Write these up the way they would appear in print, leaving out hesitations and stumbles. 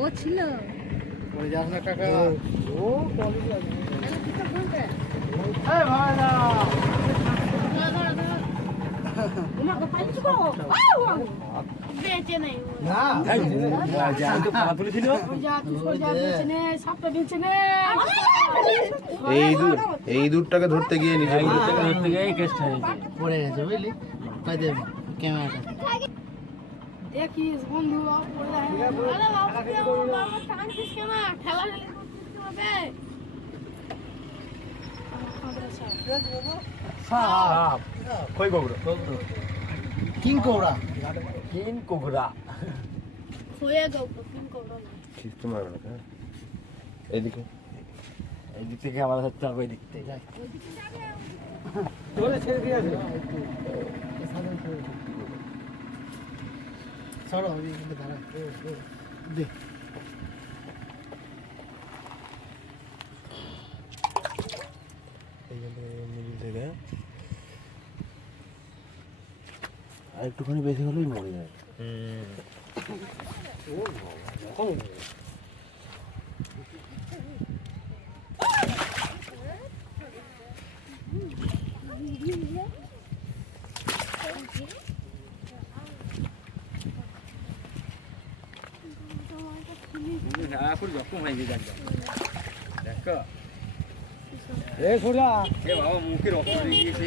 ও ছিল কাকা ও এই দুধটাকে ধরতে গিয়ে নিজে পড়ে গেছে বুঝলি ক্যামেরাটা দেখিস বন্ধু কিং কোবরা এইদিকে এইদিক থেকে আমাদের হচ্ছে ওই দিক থেকে চলো দাঁড়া দে আর একটুখানি বেশি হলেই মরে যায়। এখন যখন হয়ে গেছে দেখো বাবা মুখে রক্ত গিয়েছে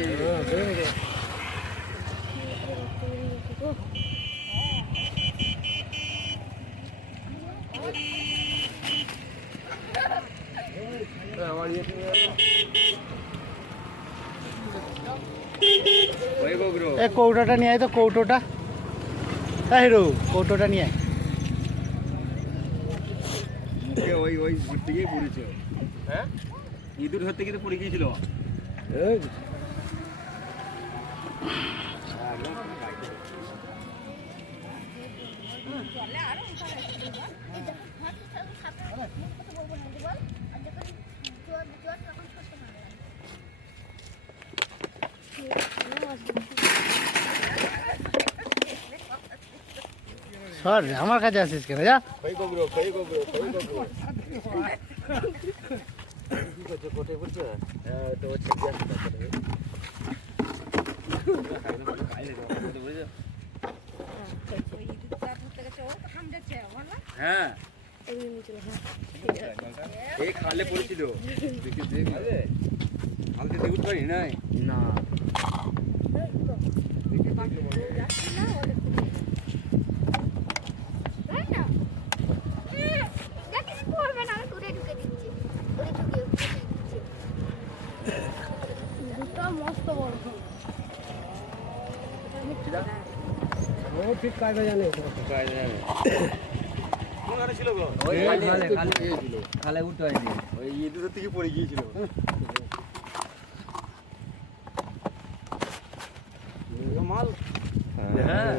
কৌটোটা নিয়ে আয় তো কৌটোটা হিরো কৌটোটা নিয়ে আয় ওই ওই ঘুরতে গিয়ে পড়েছে হ্যাঁ ইঁদুর ধরতে গিয়ে পড়ে গিয়েছিল সর আমার কাছে আসিস কেন যা হ্যাঁ এই খালে পড়েছিল আমি তো দেখতে পারি নাই না ঠিক কায়দা জানে ছিল গো ওই খালে উঠতে হয়নি ওই ইঁদুর থেকে পড়ে গিয়েছিল মাল হ্যাঁ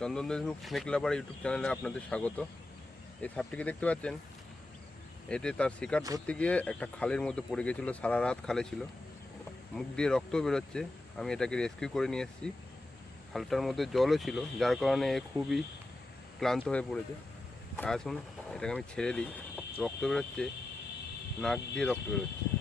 চন্দন দেশমুখ স্নেকলাবার ইউটিউব চ্যানেলে আপনাদের স্বাগত। এই সাপটিকে দেখতে পাচ্ছেন, এটি তার শিকার ধরতে গিয়ে একটা খালের মধ্যে পড়ে গেছিলো, সারা রাত খালে ছিল, মুখ দিয়ে রক্ত বেরোচ্ছে। আমি এটাকে রেস্কিউ করে নিয়ে এসেছি। খালটার মধ্যে জলও ছিল, যার কারণে খুবই ক্লান্ত হয়ে পড়েছে। আসুন এটাকে আমি ছেড়ে দিই। রক্ত বেরোচ্ছে, নাক দিয়ে রক্ত বেরোচ্ছে।